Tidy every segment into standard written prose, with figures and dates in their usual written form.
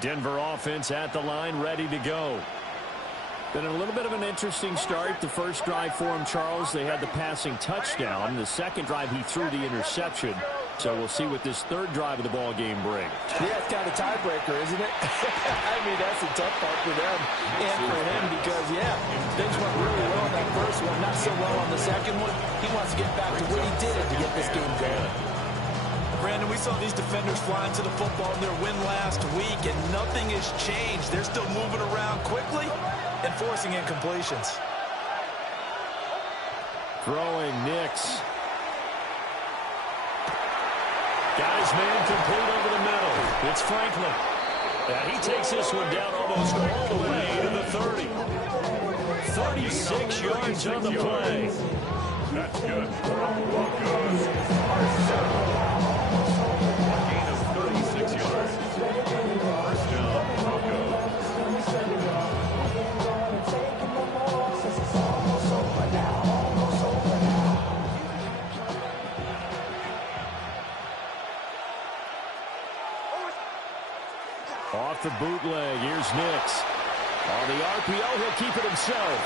Denver offense at the line, ready to go. Been a little bit of an interesting start. The first drive for him, Charles, they had the passing touchdown. The second drive, he threw the interception. So we'll see what this third drive of the ball game brings. Yeah, it's kind of a tiebreaker, isn't it? I mean, that's a tough part for them and for him because, yeah, things went really well in that first one, not so well on the second one. He wants to get back to what he did to get this game going. Brandon, we saw these defenders flying to the football in their win last week, and nothing has changed. They're still moving around quickly and forcing incompletions. Throwing Nix. Got his man complete over the middle. It's Franklin. And he takes this one down almost all the way to the 30. 36 yards on the play. That's good. Broncos are set. A gain of 36 yards. First down, Broncos. Off the bootleg, here's Nix. On the RPO, he'll keep it himself.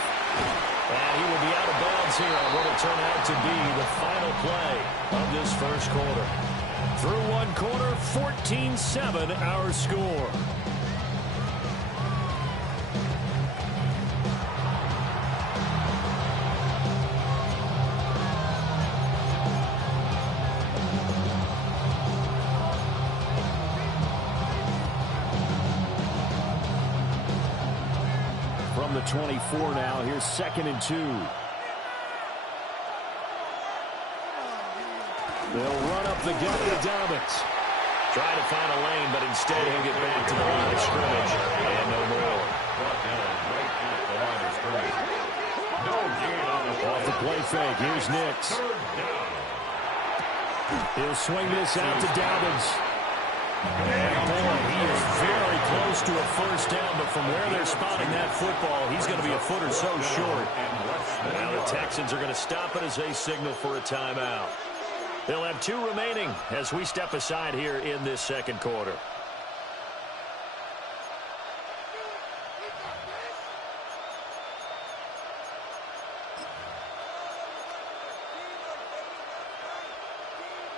And he will be out of bounds here on what will turn out to be the final play of this first quarter. Through one quarter, 14-7 our score. From the 24 now, here's 2nd and 2. They'll run up the gut with Dobbins. Try to find a lane, but instead he'll get back to the line of scrimmage. And no more. Off the play fake, here's Nix. He'll swing this out to Dobbins. And boy, he is very close to a first down, but from where they're spotting that football, he's going to be a foot or so short. Now the Texans are going to stop it as they signal for a timeout. They'll have 2 remaining as we step aside here in this second quarter.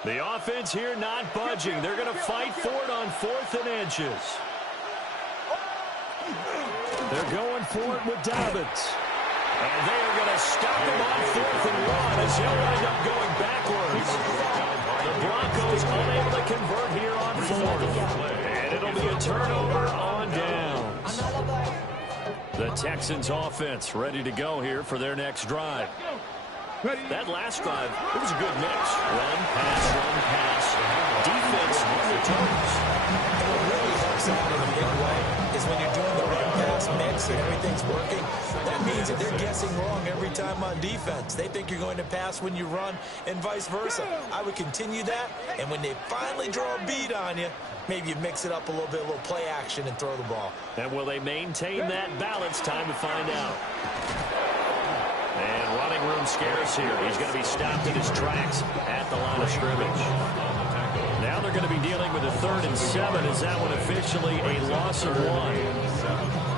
The offense here not budging. They're going to fight for it on 4th and inches. They're going for it with Dobbins. And they are going to stop him on 4th and 1 as he'll wind up going backwards. The Broncos unable to convert here on 4th. And it'll be a turnover on downs. The Texans offense ready to go here for their next drive. That last drive, it was a good mix. Run, pass, defense on the toes. And what really helps out in a big way is when you're doing the run-pass mix and everything's working, that means that they're guessing wrong every time on defense. They think you're going to pass when you run and vice versa. I would continue that, and when they finally draw a beat on you, maybe you mix it up a little bit, a little play action, and throw the ball. And will they maintain that balance? Time to find out. And running room scarce here. He's going to be stopped in his tracks at the line of scrimmage. Now they're going to be dealing with a 3rd and 7. Is that one officially a loss of 1?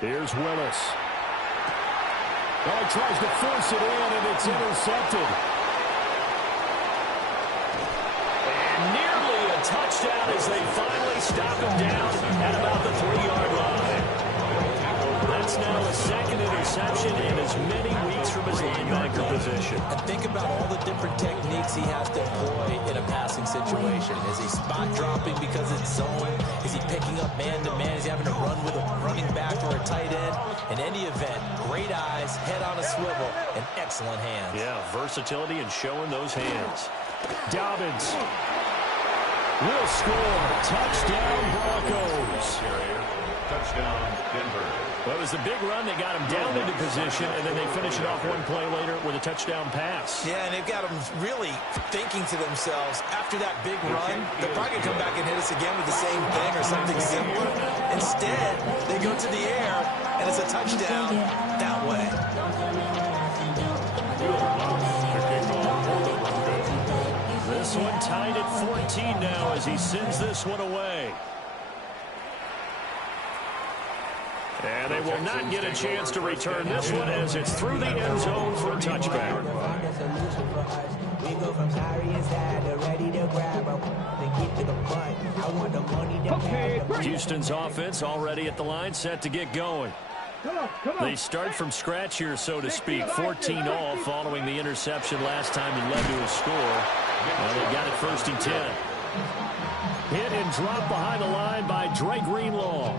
Here's Willis. Oh, he tries to force it in, and it's intercepted. And nearly a touchdown as they finally stop him down at about the 3-yard line. That's now the 2nd interception in as many weeks from his linebacker position. And think about all the different techniques he has to employ in a passing situation. Is he spot dropping because it's zone? Is he picking up man-to-man? Is he having to run with a running back or a tight end? In any event, great eyes, head on a swivel, and excellent hands. Yeah, versatility and showing those hands. Dobbins. will score. Touchdown, Broncos. Touchdown, Denver. Well, it was the big run that got them down into position, and then they finish it off one play later with a touchdown pass. Yeah, and they've got them really thinking to themselves, after that big run, they're probably going to come back and hit us again with the same thing or something similar. Instead, they go to the air, and it's a touchdown that way. This one tied at 14 now as he sends this one away. And they will not get a chance to return this one as it's through the end zone for a touchback. Houston's offense already at the line, set to get going. They start from scratch here, so to speak. 14 all following the interception last time that led to a score. Well, they got it 1st and 10. Hit and drop behind the line by Dre Greenlaw.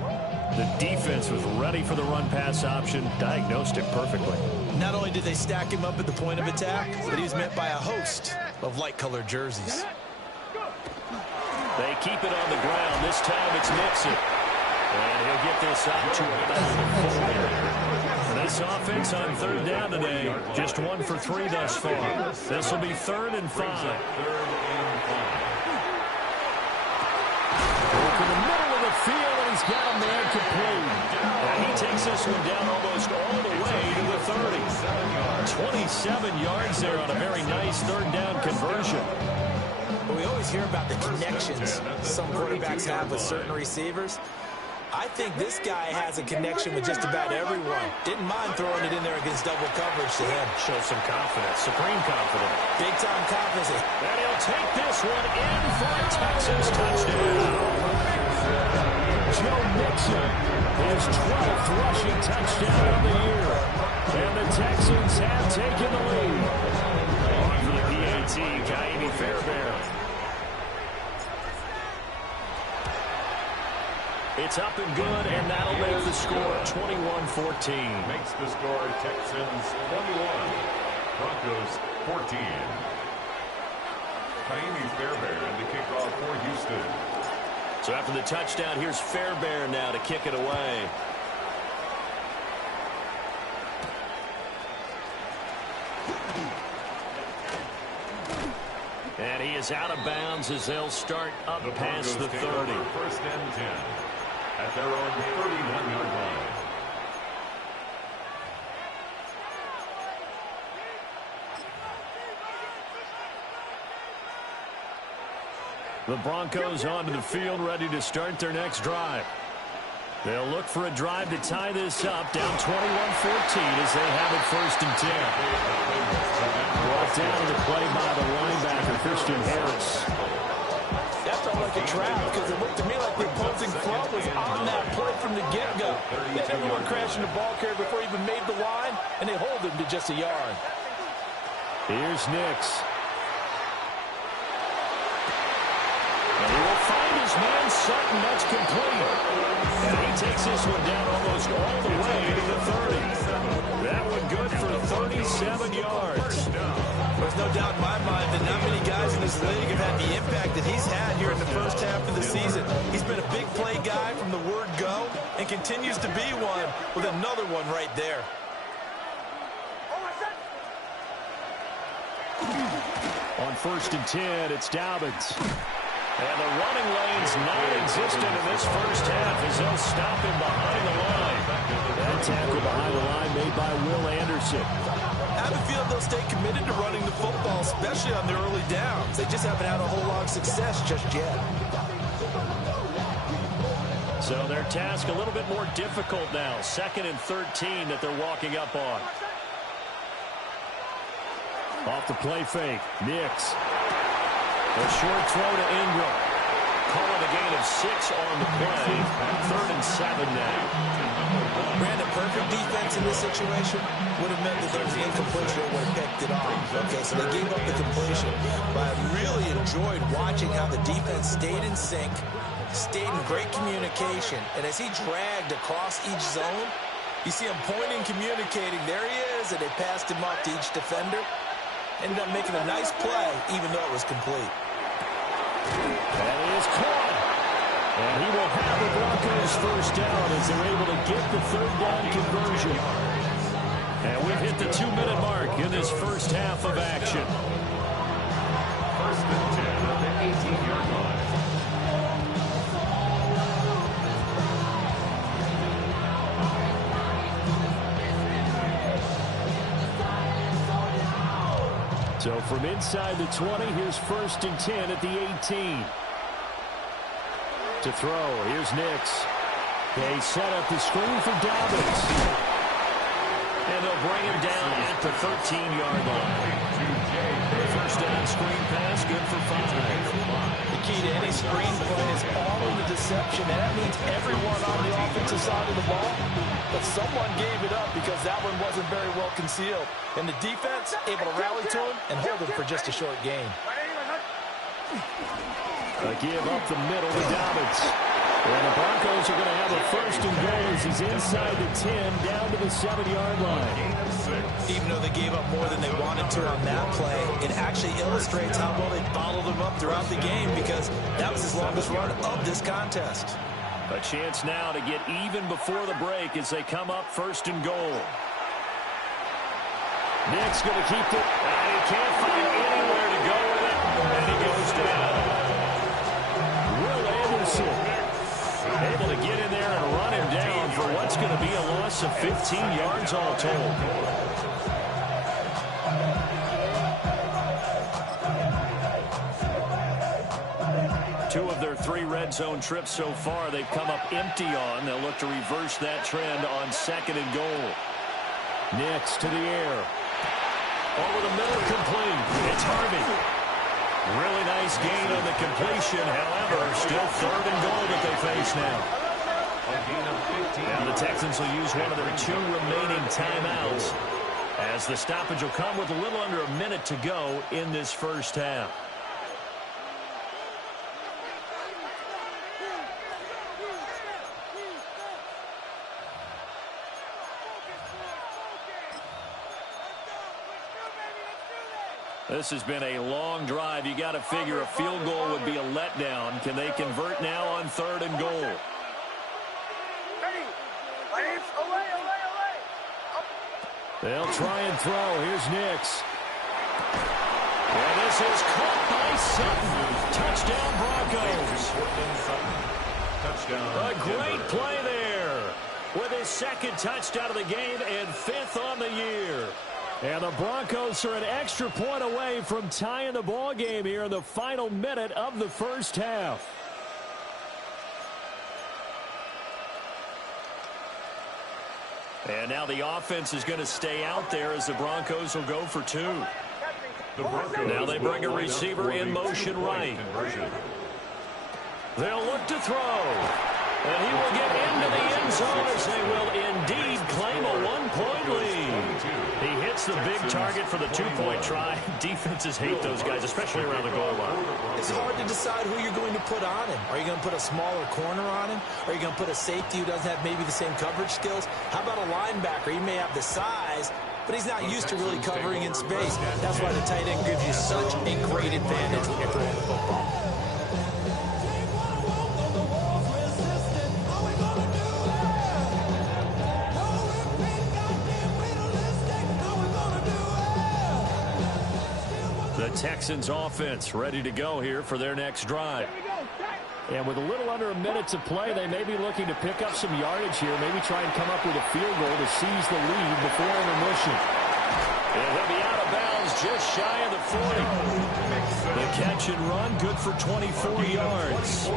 The defense was ready for the run-pass option, diagnosed it perfectly. Not only did they stack him up at the point of attack, but he was met by a host of light-colored jerseys. They keep it on the ground. This time it's Nixon. And he'll get this out to about 4. This offense on 3rd down today, just 1 for 3 thus far. This will be 3rd and 5. To the middle of the field, and he's got a man complete. And he takes this one down almost all the way to the 30. 27 yards there on a very nice 3rd down conversion. But we always hear about the connections some quarterbacks have with certain receivers. I think this guy has a connection with just about everyone. Didn't mind throwing it in there against double coverage to him. Shows some confidence, supreme confidence. Big-time confidence. And he'll take this one in for a Texans touchdown. Joe Mixon, his 12th rushing touchdown of the year. And the Texans have taken the lead. On for the PAT, Kaimi Fairbairn. It's up and good, and that'll make the score 21-14. Makes the score Texans 21, Broncos 14. Kaimi Fairbairn to kick off for Houston. So after the touchdown, here's Fairbairn now to kick it away. And he is out of bounds as they'll start up past the 30. 1st and 10 at their own 31-yard line. The Broncos onto the field, ready to start their next drive. They'll look for a drive to tie this up, down 21-14 as they have it 1st and 10. Brought down to the play by the linebacker, Christian Harris. That felt like a trap because it looked to me like the opposing front was on that play from the get-go. They had everyone crashing the ball carrier before he even made the line, and they hold him to just a yard. Here's Nix. And he will find his man Sutton. That's complete. And he takes this one down almost all the way to the 30. That one good for 37 yards. There's no doubt in my mind that not many guys in this league have had the impact that he's had here in the first half of the season. He's been a big play guy from the word go and continues to be one with another one right there. On 1st and 10, it's Dobbins. And the running lane's non-existent in this first half as they'll stop him behind the line. That tackle behind the line made by Will Anderson. I have a feeling they'll stay committed to running the football, especially on their early downs. They just haven't had a whole lot of success just yet. So their task a little bit more difficult now. 2nd and 13 that they're walking up on. Off the play fake, Nix. A short throw to Ingram. Call it a gain of 6 on the play. 3rd and 7 now. Brandon, perfect defense in this situation would have meant that there was an incompletion or would have picked it off. Okay, so they gave up the completion. But I really enjoyed watching how the defense stayed in sync, stayed in great communication, and as he dragged across each zone, you see him pointing, communicating. There he is, and they passed him off to each defender. Ended up making a nice play, even though it was complete. That is caught. And he will have the Broncos first down as they're able to get the third down conversion. And we've hit the 2-minute mark in this first half of action. First and 10 at the 18-yard line. So from inside the 20, here's first and 10 at the 18. To throw, here's Nix. They set up the screen for Dobbins. And they'll bring him down at the 13-yard line. The first down screen pass, good for 5. The key to any screen play is all in the deception, and that means everyone on the offensive side of the ball. But someone gave it up because that one wasn't very well concealed. And the defense able to rally to him and hold him for just a short gain. A give up the middle to Dobbins. And the Broncos are going to have a first and goal as he's inside the 10 down to the 7-yard line. Even though they gave up more than they wanted to on that play, it actually illustrates how well they followed them up throughout the game because that was his longest run of this contest. A chance now to get even before the break as they come up first and goal. Nick's going to keep it. And he can't find anywhere to go with it. And he goes down. Will Anderson able to get in there and run him down for what's going to be a loss of 15 yards all told. Two of their 3 red zone trips so far they've come up empty on. They'll look to reverse that trend on second and goal. Nix to the air. Over the middle, complete. It's Harvey. Really nice gain on the completion. However, still third and goal that they face now. And the Texans will use one of their 2 remaining timeouts as the stoppage will come with a little under a minute to go in this first half. This has been a long drive. You got to figure a field goal would be a letdown. Can they convert now on third and goal? They'll try and throw. Here's Nix. And this is caught by Sutton. Touchdown, Broncos. A great play there with his second touchdown of the game and 5th on the year. And the Broncos are an extra point away from tying the ball game here in the final minute of the first half. And now the offense is going to stay out there as the Broncos will go for 2. Now they bring a receiver in motion right. They'll look to throw. And he will get into the end zone as they will indeed claim a 1-point lead. He hits the big target for the 2-point try. Defenses hate those guys, especially around the goal line. It's hard to decide who you're going to put on him. Are you going to put a smaller corner on him? Are you going to put a safety who doesn't have maybe the same coverage skills? How about a linebacker? He may have the size, but he's not used to really covering in space. That's why the tight end gives you such a great advantage when you're throwing the football. The Texans offense ready to go here for their next drive. And with a little under a minute to play, they may be looking to pick up some yardage here, maybe try and come up with a field goal to seize the lead before intermission. And he'll be out of bounds just shy of the 40. The catch and run, good for 24 yards.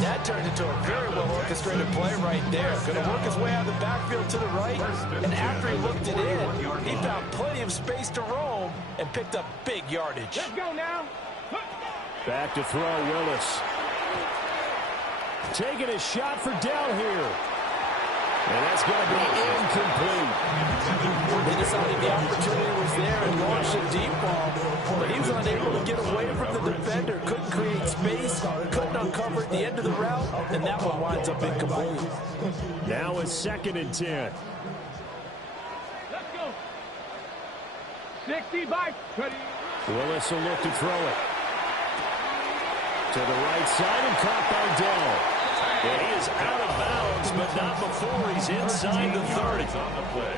That turned into a very well-orchestrated play right there. Going to work his way out of the backfield to the right, and after he looked it in, he found plenty of space to roam and picked up big yardage. Let's go now. Back to throw, Willis. Taking a shot for down here. And that's going to be incomplete. They decided the opportunity was there and launched a deep ball, but he was unable to get away from the defender. Couldn't create space, couldn't uncover at the end of the route, and that one winds up incomplete. Now it's 2nd and 10. Let's go. 65. Ready. Willis will look to throw it. To the right side and caught by Dell. And he is out of bounds, but not before he's inside the 30. On the play.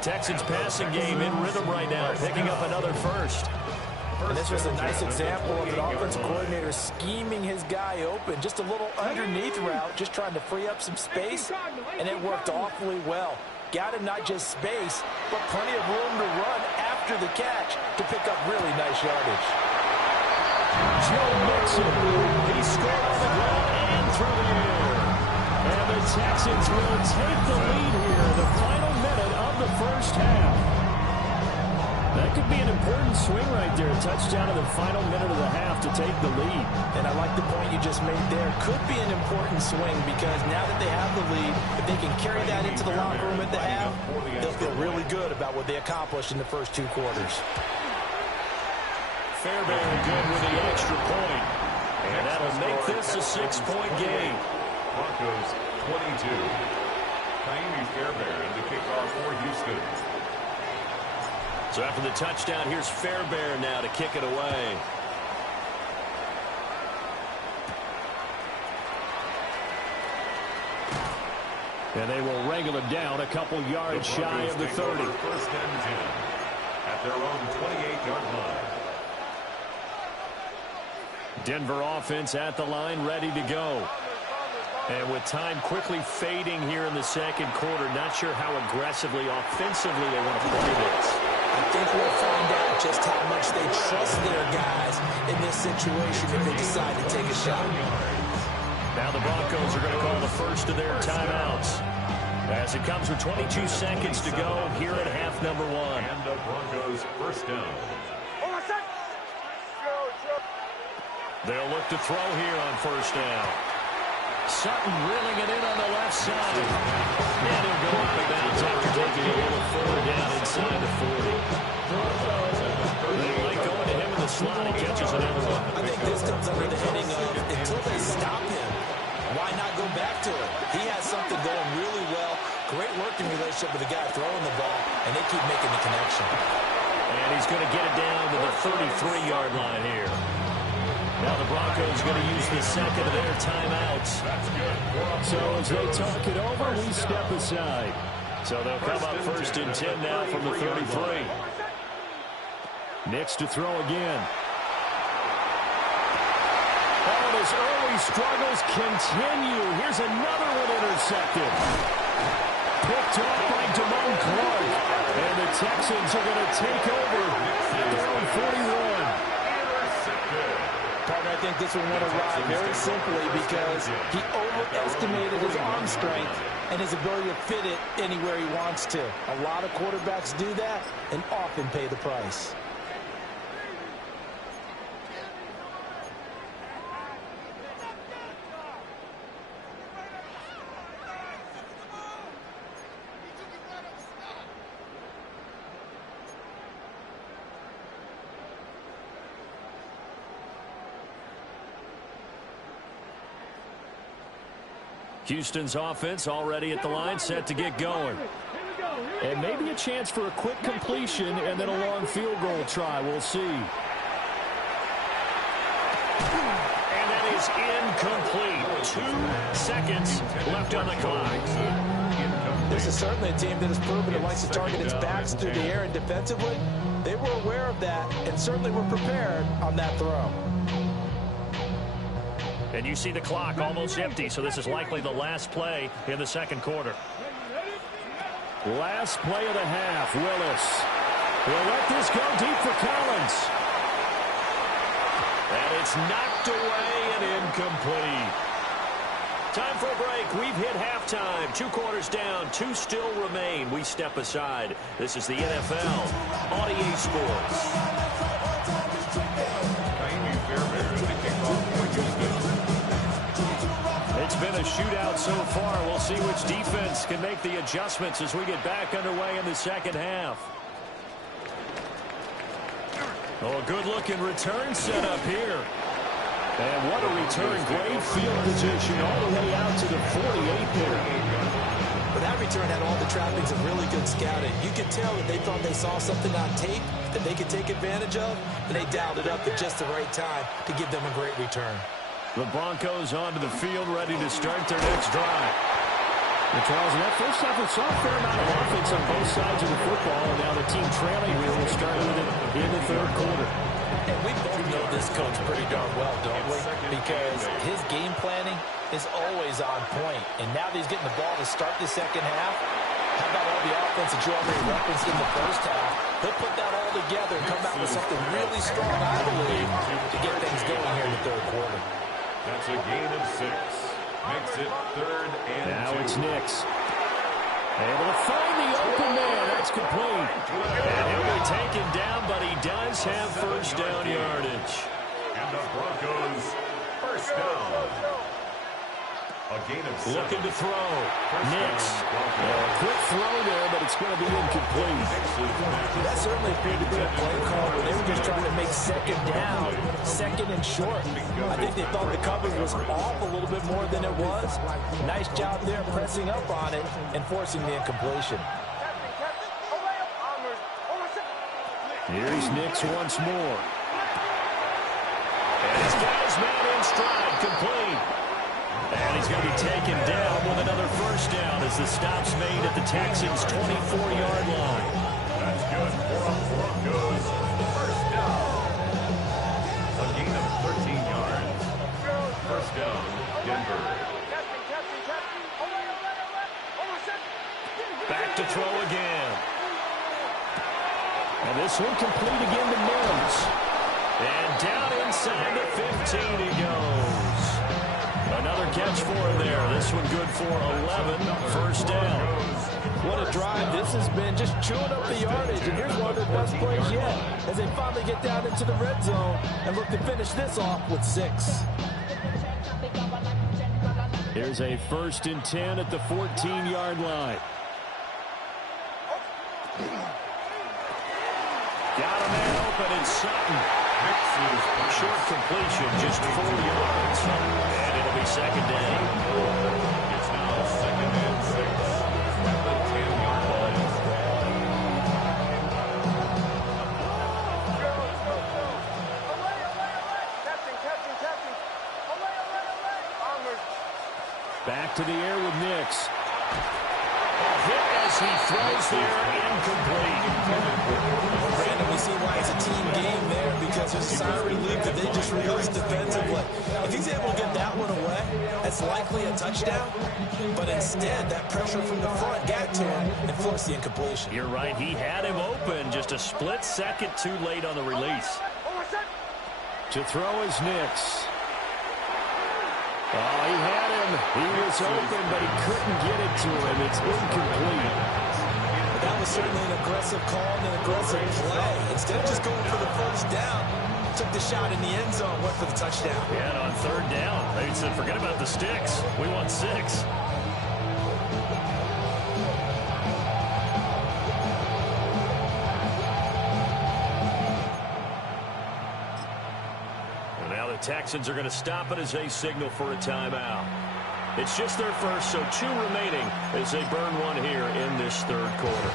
Texans passing game in rhythm right now, picking up another first. And this was a nice example of an offensive coordinator scheming his guy open. Just a little underneath route, just trying to free up some space, and it worked awfully well. Got him not just space, but plenty of room to run after the catch to pick up really nice yardage. Joe Mixon, he scored on the ground and through the air. And the Texans will take the lead here in the final minute of the first half. That could be an important swing right there. A touchdown in the final minute of the half to take the lead. And I like the point you just made there. Could be an important swing because now that they have the lead, if they can carry that into the locker room at the half, they'll feel really good about what they accomplished in the first 2 quarters. Fairbairn good with the extra point. And that'll make this a 6-point game. Broncos 22. Kaimi Fairbairn to kick off for Houston. So after the touchdown, here's Fairbairn now to kick it away. And they will wrangle him down a couple yards shy of the 30. First and 10 at their own 28-yard line. Denver offense at the line, ready to go. And with time quickly fading here in the second quarter, not sure how aggressively, offensively they want to play this. I think we'll find out just how much they trust their guys in this situation if they decide to take a shot. Now the Broncos are going to call the first of their timeouts. As it comes with 22 seconds to go here at half number 1. And the Broncos first down. They'll look to throw here on first down. Sutton reeling it in on the left side. And he'll go up and bounds after taking a little further down inside the 40. They like going to him in the slot. He catches another one. I think this comes under the heading of until they stop him, why not go back to him? He has something going really well. Great working relationship with the guy throwing the ball, and they keep making the connection. And he's going to get it down to the 33-yard line here. Now the Broncos going to use the second of their timeouts. So as they talk it over, we step aside. So they'll come up first and 10 now from the 33. Nix to throw again. Oh, his early struggles continue. Here's another one intercepted. Picked off by Damone Clark. And the Texans are going to take over at their own 41. Partner, I think this one went awry very simply because he overestimated his arm strength and his ability to fit it anywhere he wants to. A lot of quarterbacks do that and often pay the price. Houston's offense already at the line, set to get going. And maybe a chance for a quick completion and then a long field goal try. We'll see. And that is incomplete. 2 seconds left on the clock. This is certainly a team that has proven it likes to target its backs through the air and defensively. They were aware of that and certainly were prepared on that throw. And you see the clock almost empty, so this is likely the last play in the second quarter. Last play of the half, Willis. Will let this go deep for Collins. And it's knocked away and incomplete. Time for a break. We've hit halftime. 2 quarters down, 2 still remain. We step aside. This is the NFL on EA Sports. Kaimi Fairbairn to kick off for Houston. It's been a shootout so far. We'll see which defense can make the adjustments as we get back underway in the second half. Oh, a good-looking return set up here. And what a return. Great field position all the way out to the 48 there. But that return had all the trappings of really good scouting. You could tell that they thought they saw something on tape that they could take advantage of, and they dialed it up at just the right time to give them a great return. The Broncos onto the field, ready to start their next drive. And Charles, in that first half, we saw a fair amount of offense on both sides of the football, and now the team trailing here will start with it in the third quarter. And we both know this coach pretty darn well, don't we? Because his game planning is always on point. And now that he's getting the ball to start the second half, how about all the offense that you already referenced in the first half? He'll put that all together and come out with something really strong, I believe, to get things going here in the third quarter. That's a gain of 6. Makes it 3rd and 2. Now it's Nix. Able to find the open man. That's complete. And he'll be taken down, but he does have first down yardage. And the Broncos first down. A gain of 7. Looking to throw. Nix. Quick throw there, but it's going to be incomplete. That certainly appeared to be a play call where they were just trying to make second down, second and short. I think they thought the coverage was off a little bit more than it was. Nice job there pressing up on it and forcing the incompletion. Here's Nix once more. And he's got his man in stride, complete. And he's going to be taken down with another first down as the stop's made at the Texans' 24-yard line. That's good for a Broncos first down. A gain of 13 yards. First down, Denver. Back to throw again. And this one complete again to Mims. And down inside the 15 he goes. Another catch for him there. This one good for 11. First down. What a drive this has been, just chewing up the yardage. And here's one of their best plays yet as they finally get down into the red zone and look to finish this off with 6. Here's a 1st and 10 at the 14-yard line. Got a man open in Sutton. Short completion, just 4 yards. And it'll be second down. It's now 2nd and 6 at the 10-yard line. Back to the air with Nix. A hit as he throws there, incomplete. Brandon, we see why it's a team game there because there's a sign of relief that they just released defensively. If he's able to get that one away, that's likely a touchdown. But instead, that pressure from the front got to him and forced the incompletion. You're right. He had him open just a split second too late on the release. To throw is Nix. Oh, he had him. He was open, but he couldn't get it to him. It's incomplete. That was certainly an aggressive call and an aggressive play. Instead of just going for the first down, took the shot in the end zone, went for the touchdown. Yeah, and on 3rd down, they said, forget about the sticks. We want 6. And now the Texans are going to stop it as they signal for a timeout. It's just their first, so 2 remaining as they burn one here in this third quarter.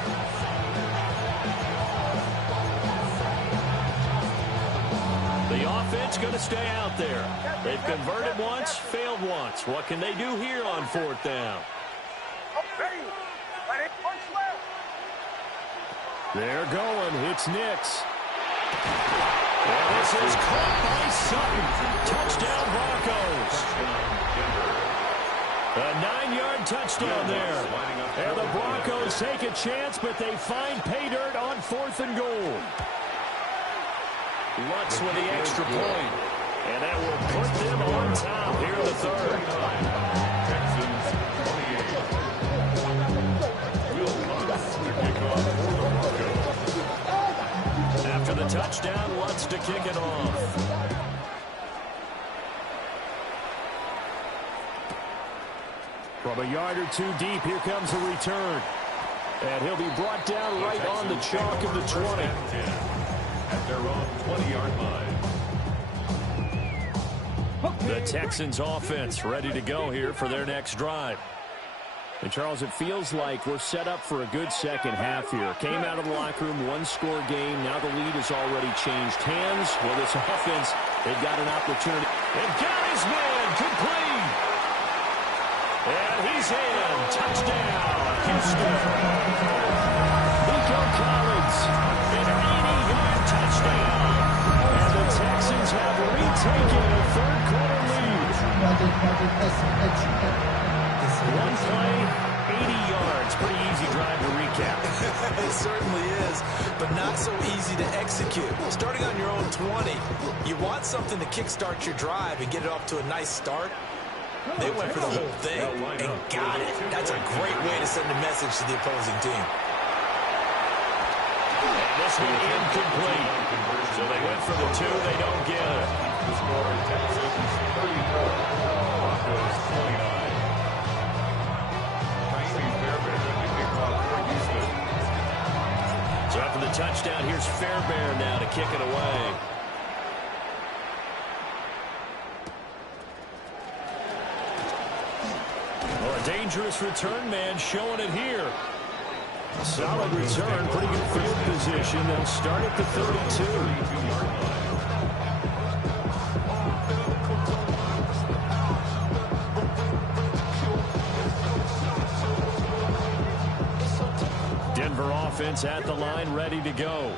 The offense going to stay out there. They've converted once, failed once. What can they do here on 4th down? They're going. It's Nix. And this is caught by Sutton. Touchdown, Broncos. A 9-yard touchdown there. And the Broncos take a chance, but they find pay dirt on 4th and goal. Lutz with the extra point. And that will put them on top here in the third. Texans 28. Will Lutz to kick off for the Broncos. After the touchdown, Lutz to kick it off. From a yard or 2 deep, here comes a return. And he'll be brought down right on the chalk of the 20. At their own 20-yard line. The Texans offense ready to go here for their next drive. And Charles, it feels like we're set up for a good second half here. Came out of the locker room, 1-score game. Now the lead has already changed hands. Well, this offense, they've got an opportunity. And got his man complete. And he's in. Touchdown, Houston. Nico Collins, an 80-yard touchdown. And the Texans have retaken a third-quarter lead. One play, 80 yards. Pretty easy drive to recap. It certainly is, but not so easy to execute. Starting on your own 20, you want something to kickstart your drive and get it off to a nice start. They went for the whole thing and got it. That's a great way to send a message to the opposing team. And this one incomplete. So they went for the two. They don't get it. The score, Texans 34, Broncos 29. So after the touchdown, here's Fairbairn now to kick it away. Well, a dangerous return man showing it here. Solid return, pretty good field position. They'll start at the 32. Denver offense at the line, ready to go.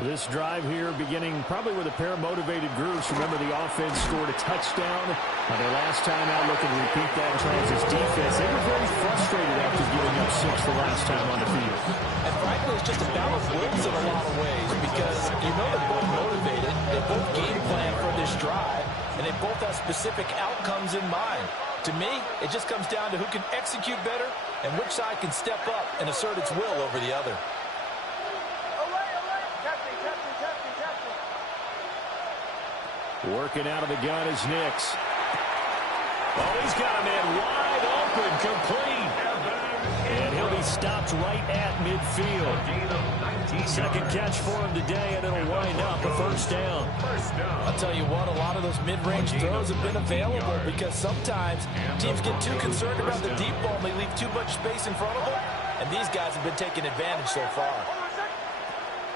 This drive here beginning probably with a pair of motivated groups. Remember, the offense scored a touchdown on their last time out, looking to repeat that and try this defense. They were very frustrated after giving up 6 the last time on the field. And frankly, it's just a battle of wills in a lot of ways because you know they're both motivated. They both game plan for this drive, and they both have specific outcomes in mind. To me, it just comes down to who can execute better and which side can step up and assert its will over the other. Working out of the gun is Nix. Oh, he's got a man wide open, complete. And he'll be stopped right at midfield. Second catch for him today, and it'll wind up a first down. I'll tell you what, a lot of those mid-range throws have been available because sometimes teams get too concerned about the deep ball and they leave too much space in front of them, and these guys have been taking advantage so far.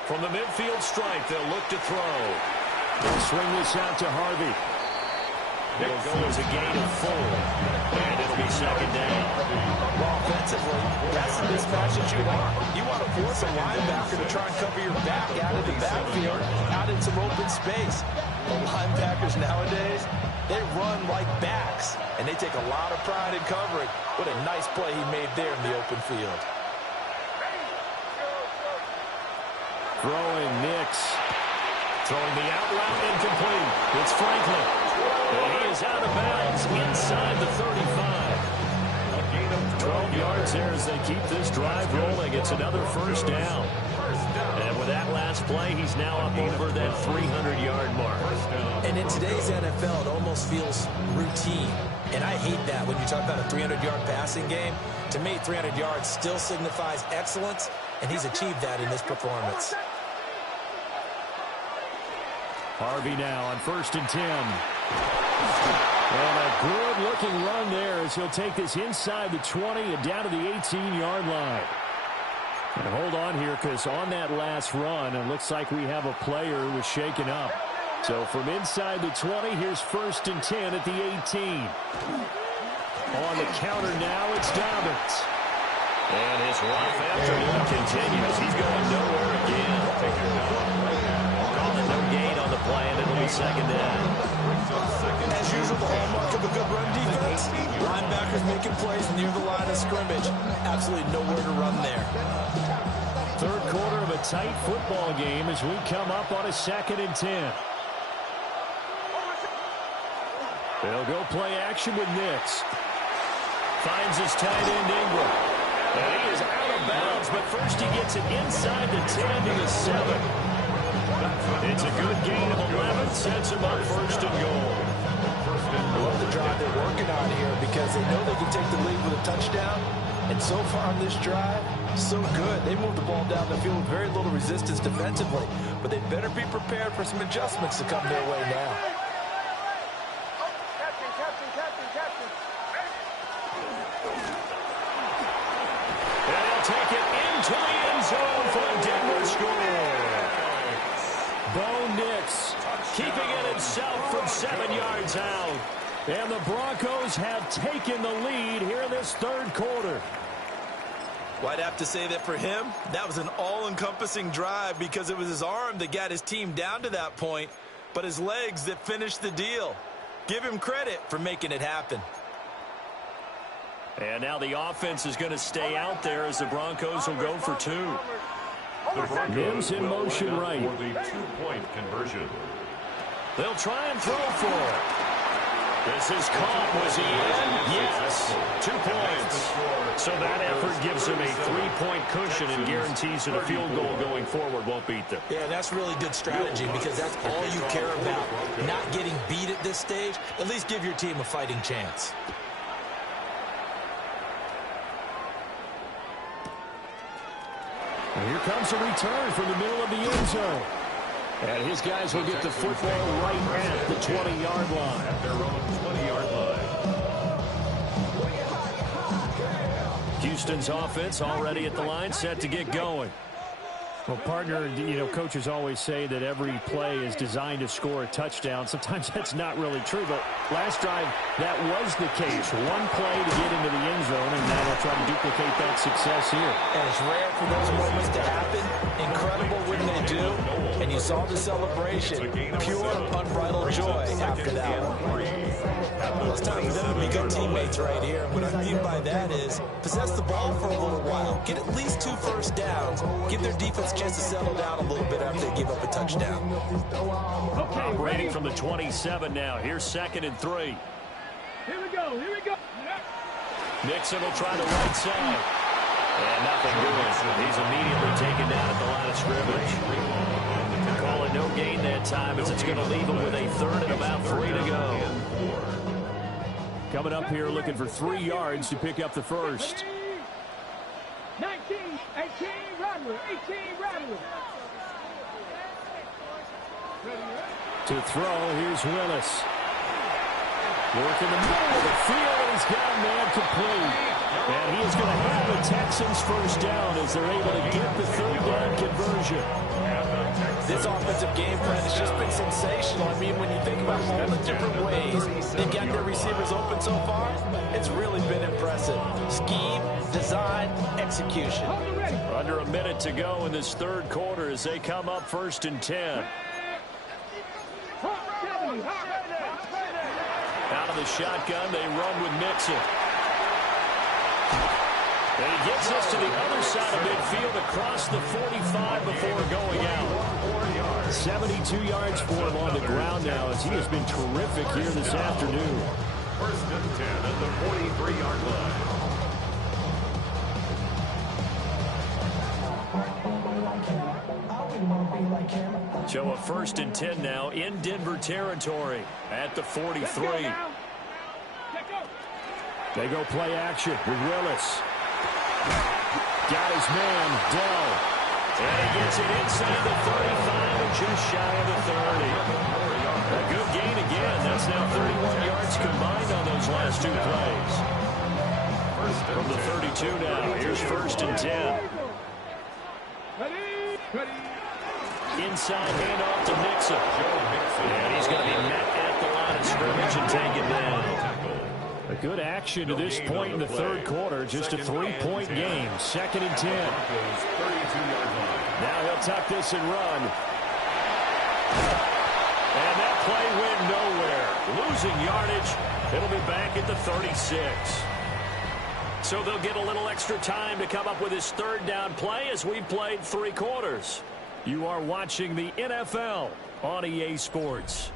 From the midfield stripe, they'll look to throw. They'll swing this out to Harvey. It'll go as a gain of 4, and it'll be second down. Well, offensively, that's the mismatch that you want. You want to force a linebacker to try and cover your back out of the backfield, out in some open space. The linebackers nowadays, they run like backs, and they take a lot of pride in covering. What a nice play he made there in the open field. Throwing Nix. Throwing the out route incomplete. It's Franklin. And he is out of bounds inside the 35. 12 yards there as they keep this drive rolling. It's another first down. And with that last play, he's now up over that 300-yard mark. And in today's NFL, it almost feels routine. And I hate that when you talk about a 300-yard passing game. To me, 300 yards still signifies excellence, and he's achieved that in this performance. Harvey now on 1st and 10. And a good-looking run there as he'll take this inside the 20 and down to the 18-yard line. And hold on here because on that last run, it looks like we have a player who was shaken up. So from inside the 20, here's 1st and 10 at the 18. On the counter now, it's Dobbins. And his rough afternoon continues. He's going nowhere again. Calling no gain on the play, and it'll be second down. As usual, the hallmark of a good run defense, linebackers making plays near the line of scrimmage. Absolutely nowhere to run there. Third quarter of a tight football game as we come up on a 2nd and 10. They'll go play action with Nix. Finds his tight end Ingram. And he is out of bounds, but first he gets it inside the 10 to the 7. It's a good gain of 11, sets him up 1st and goal. I love the drive they're working on here because they know they can take the lead with a touchdown. And so far on this drive, so good. They moved the ball down the field with very little resistance defensively. But they better be prepared for some adjustments to come their way now. And he'll take it into the end zone for a Denver score. Bo Nix keeping it himself from 7 yards yards out. And the Broncos have taken the lead here in this third quarter. Well, I'd have to say that for him, that was an all-encompassing drive because it was his arm that got his team down to that point, but his legs that finished the deal. Give him credit for making it happen. And now the offense is going to stay out there as the Broncos will go for two. Mims in motion right. For the two-point conversion. They'll try and throw for it. This is caught. Was he in? Yes. 2 points. So that effort gives him a 3-point cushion and guarantees that a field goal going forward won't beat them. Yeah, that's really good strategy because that's all you care about. Not getting beat at this stage. At least give your team a fighting chance. And here comes a return from the middle of the end zone. And his guys will get the football right at the 20-yard line. At their own 20-yard line. Houston's offense already at the line, set to get going. Well, partner, coaches always say that every play is designed to score a touchdown. Sometimes that's not really true, but last drive, that was the case. One play to get into the end zone, and now they'll try to duplicate that success here. And it's rare for those moments to happen. Incredible when they do. And you saw the celebration. Pure, unbridled joy after that one. Well, it's time for them to be good teammates right here. And what I mean by that is possess the ball for a little while. Get at least 2 first downs. Give their defense a chance to settle down a little bit after they give up a touchdown. Operating from the 27 now. Here's 2nd and 3. Here we go. Here we go. Mixon will try the right side. And nothing doing. He's immediately taken down at the line of scrimmage. Call it no gain that time as it's going to leave him with a 3rd and about 3 to go. Coming up here looking for 3 yards to pick up the first. 19, 18, Rattler, 18, Rattler. To throw, here's Willis. Work in the middle of the field, and he's got a man complete. And he is going to have the Texans first down as they're able to get the 3rd down conversion. This offensive game plan has just been sensational. I mean, when you think about all the different ways they've got their receivers open so far, it's really been impressive. Scheme, design, execution. Under a minute to go in this 3rd quarter as they come up 1st and 10. Out of the shotgun, they run with Mixon. And he gets us to the other side of midfield across the 45 before going out. 72 yards for him on the ground now as he has been terrific here this afternoon. 1st and 10 at the 43-yard line. So a 1st and 10 now in Denver territory at the 43. They go play action with Willis. Got his man, Dell. And he gets it inside the 35 and just shy of the 30. A good gain again. That's now 31 yards combined on those last 2 plays. From the 32 now, here's 1st and 10. Inside handoff to Mixon. And he's going to be met at the line of scrimmage and taken down. A good action to this point in the 3rd quarter. Just a 3-point game. 2nd and 10. Now he'll tuck this and run. And that play went nowhere. Losing yardage. It'll be back at the 36. So they'll get a little extra time to come up with his 3rd down play as we've played 3 quarters. You are watching the NFL on EA Sports.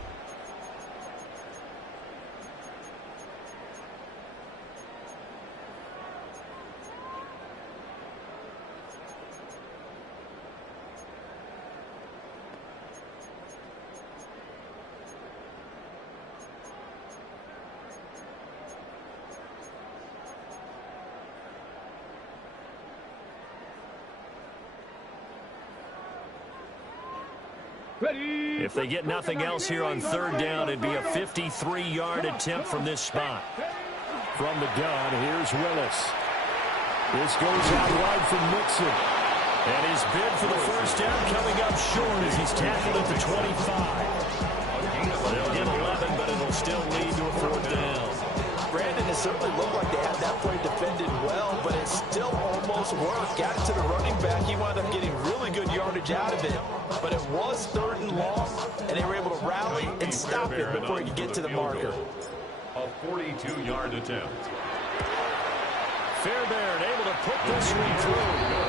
If they get nothing else here on 3rd down, it'd be a 53-yard attempt from this spot. From the gun, here's Willis. This goes out wide from Mixon. And his bid for the first down coming up short as he's tackled at the 25. They'll get 11, but it'll Broncos still lead to a 4th down. Brandon, it certainly looked like they had that play defended well, but it still almost worked. Got it to the running back. He wound up getting really good yardage out of it. But it was 3rd and long, and they were able to rally and stop it before he could get to the marker. A 42-yard attempt. Fairbairn able to put this one through.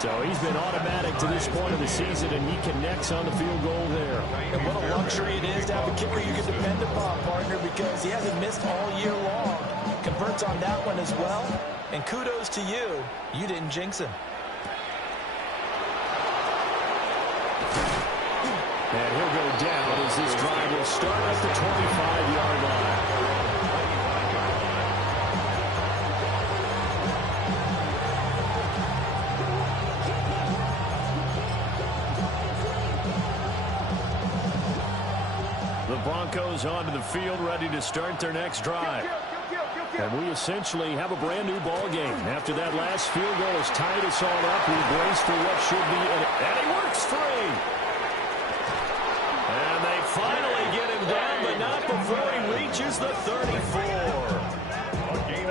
So he's been automatic to this point of the season, and he connects on the field goal there. And what a luxury it is to have a kicker you can depend upon, partner, because he hasn't missed all year long. Converts on that one as well. And kudos to you. You didn't jinx him. And he'll go down as this drive will start at the 25-yard line. The Broncos onto the field, ready to start their next drive. And we essentially have a brand new ball game. After that last field goal has tied us all up, we brace for what should be, and he works free. And they finally get him down, but not before he reaches the 34.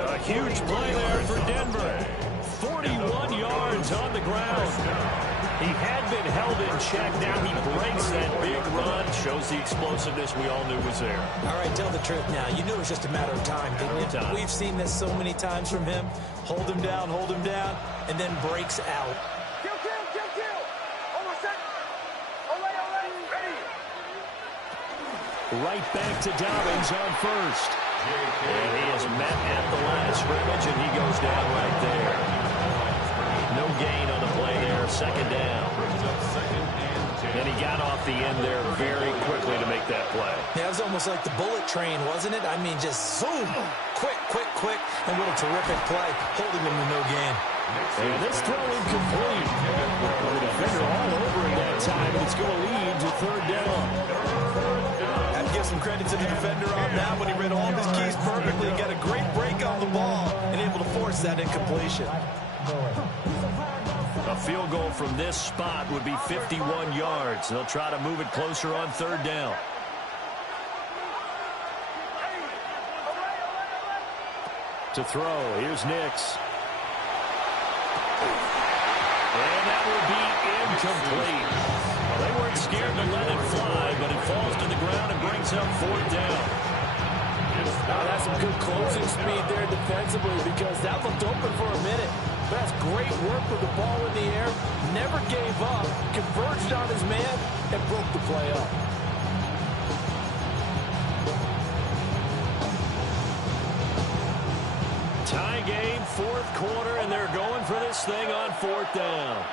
A huge play there for Denver. 41 yards on the ground. He had been held in check. Now he breaks that big run. Shows the explosiveness we all knew was there. All right, tell the truth now. You knew it was just a matter of time, didn't you? We've seen this so many times from him. Hold him down, and then breaks out. Kill. Almost set. Ready. Right back to Dobbins on first. And he is met at the line of scrimmage, and he goes down right there. No gain on the play there, 2nd down. And he got off the end there very quickly to make that play. Yeah, it was almost like the bullet train, wasn't it? I mean, just zoom. Quick. And what a terrific play, holding him to no gain. And this throw incomplete. The defender all over it that time, and it's going to lead to 3rd down. Have to give some credit to the defender on that when he read all of his keys perfectly, got a great break on the ball, and able to force that incompletion. A field goal from this spot would be 51 yards. They'll try to move it closer on 3rd down. To throw, here's Nix. And that will be incomplete. Well, they weren't scared to let it fly, but it falls to the ground and brings up 4th down. Now, that's some good closing speed there defensively, because that looked open for a minute. That's great work with the ball in the air. Never gave up. Converged on his man and broke the play up. Tie game, 4th quarter, and they're going for this thing on 4th down.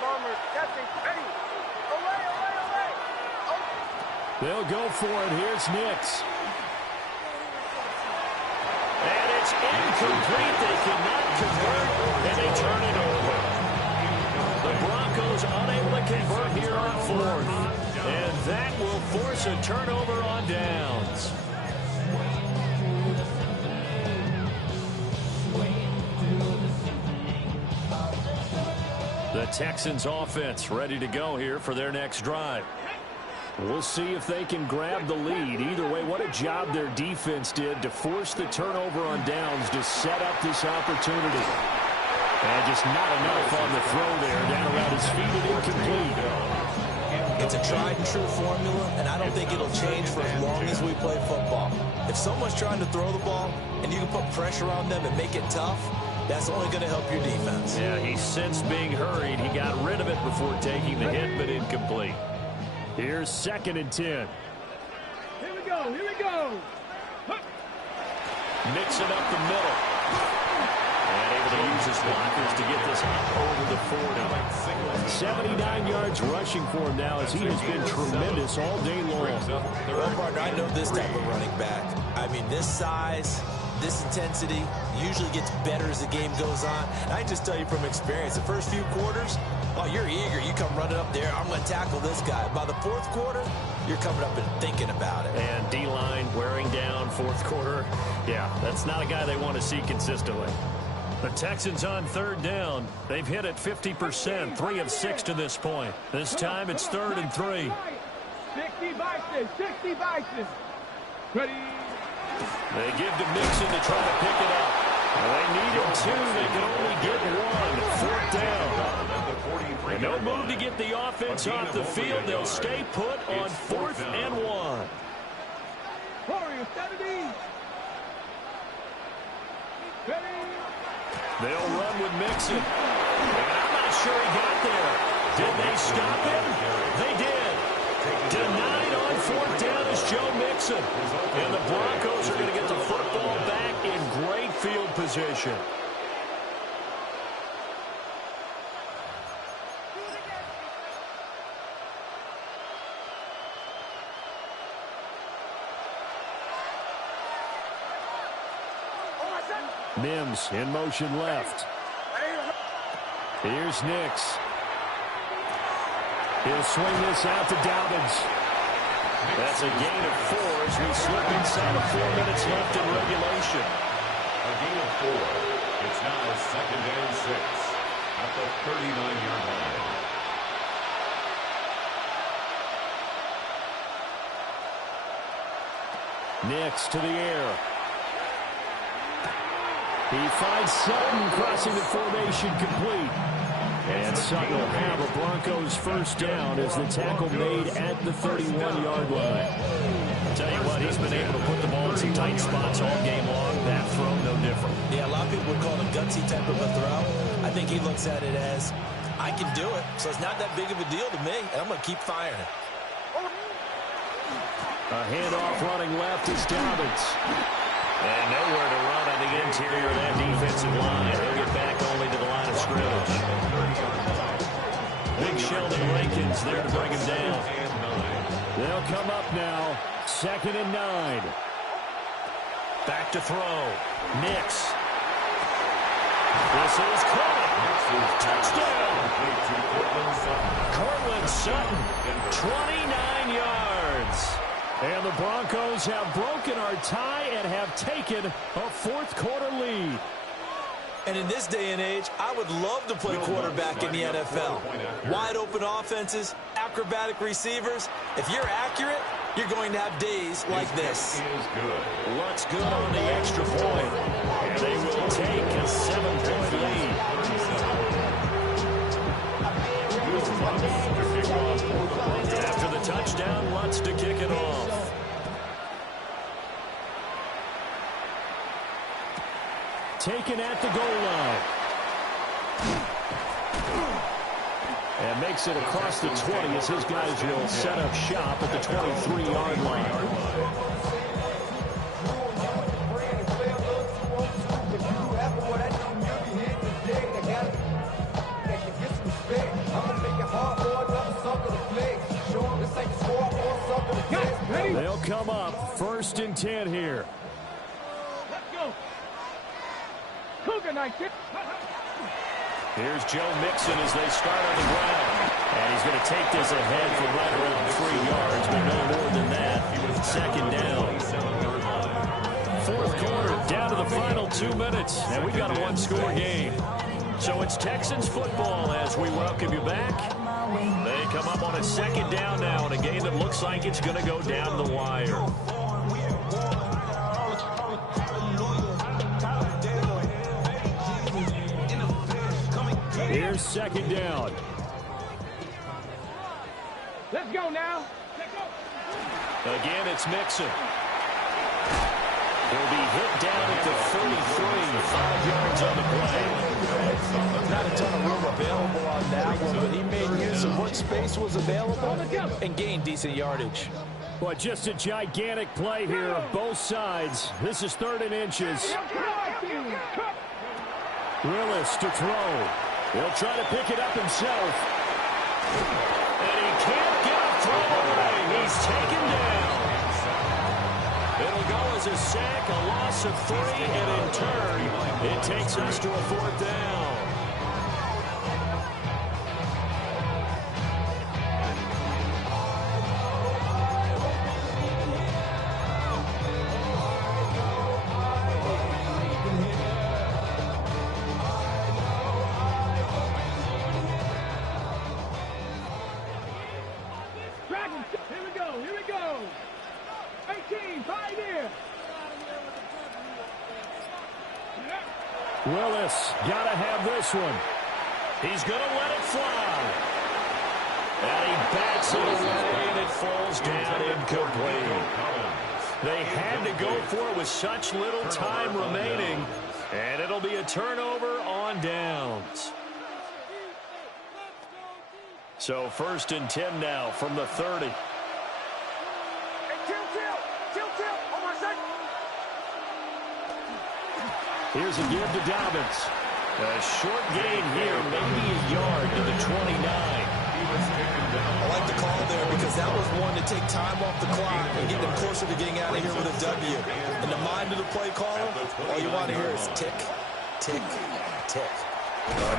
Bombers. Catching. Ready. Away. They'll go for it. Here's Nix. And it's incomplete. They cannot convert, and they turn it over. The Broncos unable to convert here on 4th. And that will force a turnover on downs. The Texans offense ready to go here for their next drive. We'll see if they can grab the lead. Either way, what a job their defense did to force the turnover on downs to set up this opportunity. And just not enough on the throw there. Down around his feet and incomplete. It's a tried-and-true formula, and I don't think it'll change for as long as we play football. If someone's trying to throw the ball and you can put pressure on them and make it tough, that's only going to help your defense. Yeah, he sensed being hurried. He got rid of it before taking the hit, but incomplete. Here's 2nd and 10. Here we go. Mixing up the middle. And able to use his blockers to get this over the 40. 79 yards rushing for him now, as he has been tremendous all day long. Well, partner, I know this type of running back. I mean, this size, this intensity usually gets better as the game goes on. And I just tell you from experience, the first few quarters, oh, you're eager. You come running up there. I'm going to tackle this guy. By the 4th quarter, you're coming up and thinking about it. And D-line wearing down 4th quarter. Yeah, that's not a guy they want to see consistently. The Texans on 3rd down. They've hit it 50%, 3 of 6 to this point. This time it's 3rd and 3. 60 vices, 60 vices. Ready? They give to Mixon to try to pick it up. Well, they needed two. They can only get one. Fourth down. And no move to get the offense off the field. They'll stay put on 4th and 1. Warriors, 70. Ready? They'll run with Mixon. And I'm not sure he got there. Did they stop him? They did. Denied on 4th down is Joe Mixon. And the Broncos are going to get the football back in great field position. Mims in motion left. Here's Nix. He'll swing this out to Dobbins. That's a gain of 4 as we slip inside of 4 minutes left in regulation. A gain of 4. It's now 2nd and 6 at the 39-yard line. Nix to the air. He finds Sutton crossing the formation complete. And Sutton will have a Broncos first down as the tackle made at the 31-yard line. I'll tell you what, he's been able to put the ball in some tight spots all game long. That throw, no different. Yeah, a lot of people would call it a gutsy type of a throw. I think he looks at it as, I can do it, so it's not that big of a deal to me, and I'm going to keep firing. A handoff running left is Dobbins. And nowhere to run on the interior of that defensive line. They'll get back only to the line of scrimmage. Big Sheldon Rankins there to bring him down. They'll come up now. 2nd and 9. Back to throw. Nix. This is caught. Touchdown. Cortland Sutton. 29 yards. And the Broncos have broken our tie and have taken a 4th quarter lead. And in this day and age, I would love to play quarterback in the NFL. Wide open offenses, acrobatic receivers. If you're accurate, you're going to have days like this. What's good on the extra point? And they will take a 7-point lead. After the touchdown, Lutz to kick it off. Taken at the goal line. And makes it across the 20 as his guys will set up shop at the 23-yard line. They'll come up 1st and 10 here. Let's go. Cougar night. Here's Joe Mixon as they start on the ground. And he's going to take this ahead for right around 3 yards, but no more than that. 2nd down. 4th quarter, down to the final 2 minutes. And we've got a 1-score game. So it's Texans football as we welcome you back. They come up on a 2nd down now in a game that looks like it's going to go down the wire. Here's 2nd down. Let's go now. Let's go. Again, it's Mixon. He'll be hit down at the 33, 5 yards on the play. Not a ton of room available on that one, but he made use of what space was available and gained decent yardage. But just a gigantic play here, both sides. This is 3rd and inches. Willis to throw. He'll try to pick it up himself. And he can't get a throw away. He's taken down. It'll go as a sack, a loss of 3, and in turn, it takes us to a 4th down. Track Here we go. Here we go. 18, pioneer. Willis, got to have this one. He's going to let it fly. And he backs it away, and it falls down incomplete. They had to go for it with such little time remaining, and it'll be a turnover on downs. So 1st and 10 now from the 30. Here's a give to Dobbins. A short gain here, maybe a yard to the 29. I like the call there because that was one to take time off the clock and get them closer to getting out of here with a W. In the mind of the play caller, all you want to hear is tick, tick, tick.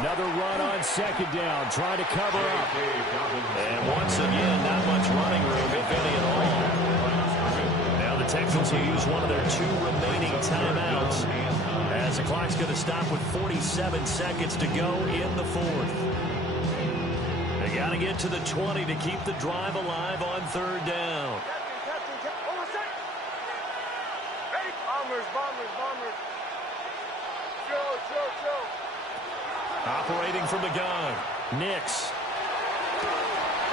Another run on 2nd down, trying to cover up. And once again, not much running room, if any at all. Now the Texans will use one of their 2 remaining timeouts, as the clock's going to stop with 47 seconds to go in the 4th. They got to get to the 20 to keep the drive alive on 3rd down. Bombers. Joe. Operating from the gun, Nix.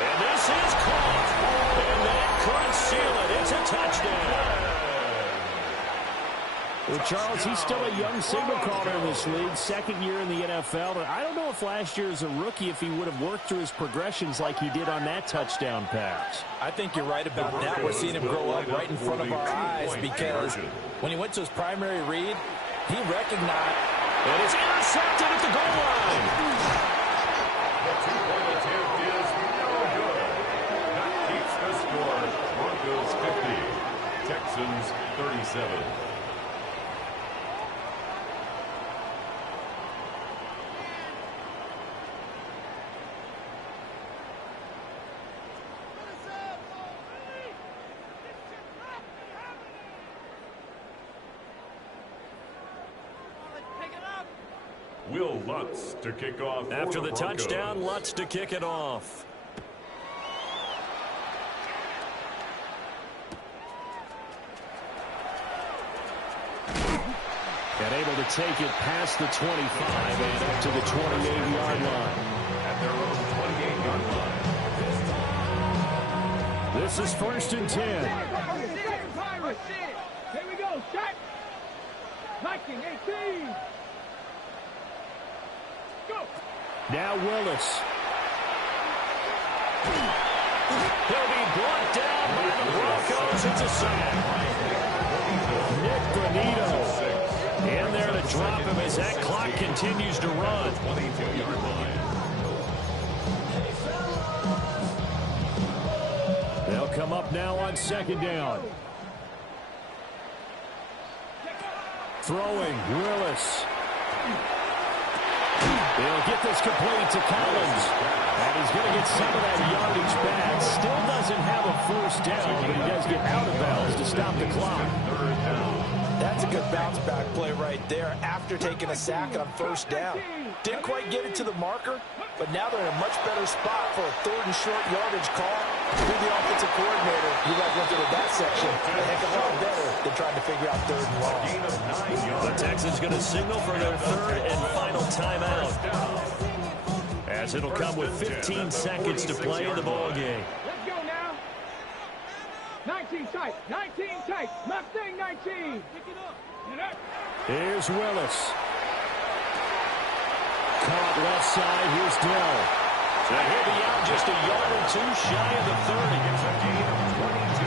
And this is caught. And that could seal it. It's a touchdown. Well, Charles, he's still a young signal caller in this league, 2nd year in the NFL. But I don't know if last year as a rookie, if he would have worked through his progressions like he did on that touchdown pass. I think you're right about that. We're seeing him grow up right in front of our eyes because when he went to his primary read, he recognized. And it's intercepted at the goal line. The 2-point attempt is no good. That keeps the score. Broncos 50, Texans 37. Will Lutz to kick off. After the touchdown, Lutz to kick it off. And able to take it past the 25 and up to the 28-yard line. At their own 28-yard line. This is 1st and 10. Here we go. Shot. 19, 18. Go. Now Willis. He'll be brought down by the Broncos. It's a sack. Nick Bonito in there to drop him as that clock continues to run. 22-yard line. They'll come up now on 2nd down. Throwing, Willis. He'll get this complete to Collins. And he's going to get some of that yardage back. Still doesn't have a 1st down, but he does get out of bounds to stop the clock. That's a good bounce-back play right there after taking a sack on 1st down. Didn't quite get it to the marker, but now they're in a much better spot for a 3rd and short yardage call. You're the offensive coordinator. You guys went through that section a heck of a lot better than trying to figure out 3rd and long. The Texans going to signal for their 3rd and final timeout, as it'll come with 15 seconds to play in the ball game. Let's go now. 19 tight. 19 tight. Mustang 19. Here's Willis. Caught left side. Here's Dell. So he'll be out just a yard or 2 shy of the 30.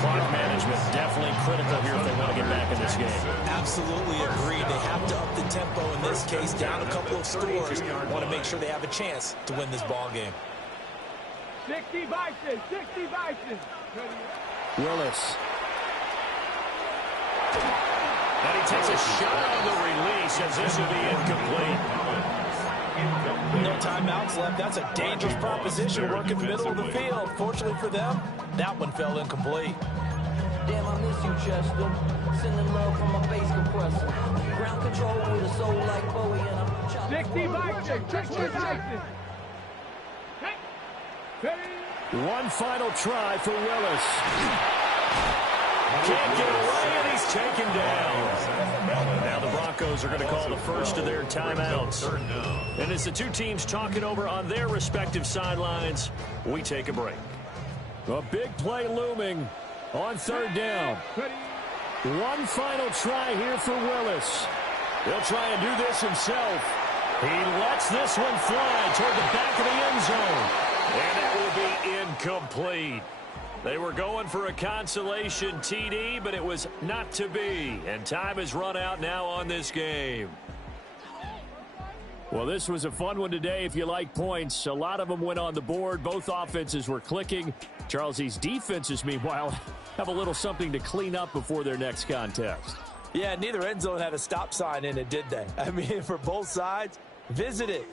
Clock management definitely critical here if they want to get back in this game. Absolutely agreed. They have to up the tempo in this case, down a couple of scores. Want to make sure they have a chance to win this ball game. 60 Bison. 60 Bison. Willis. And he takes a shot on the release as this will be incomplete. No timeouts left. That's a dangerous proposition working the middle of the field. Fortunately for them, that one fell incomplete. Damn, I miss you, Chester. Sending love from my bass compressor. Ground control with a soul like Bowie and I'm chopping. 60 Bison. 60 Bison. One final try for Willis. Can't get away, and he's taken down. Now the Broncos are going to call the first of their timeouts. And as the two teams talk it over on their respective sidelines, we take a break. A big play looming on third down. One final try here for Willis. He'll try and do this himself. He lets this one fly toward the back of the end zone. And it will be incomplete. They were going for a consolation TD, but it was not to be. And time has run out now on this game. Well, this was a fun one today if you like points. A lot of them went on the board. Both offenses were clicking. Charles, these defenses, meanwhile, have a little something to clean up before their next contest. Yeah, neither end zone had a stop sign in it, did they? I mean, for both sides, visit it.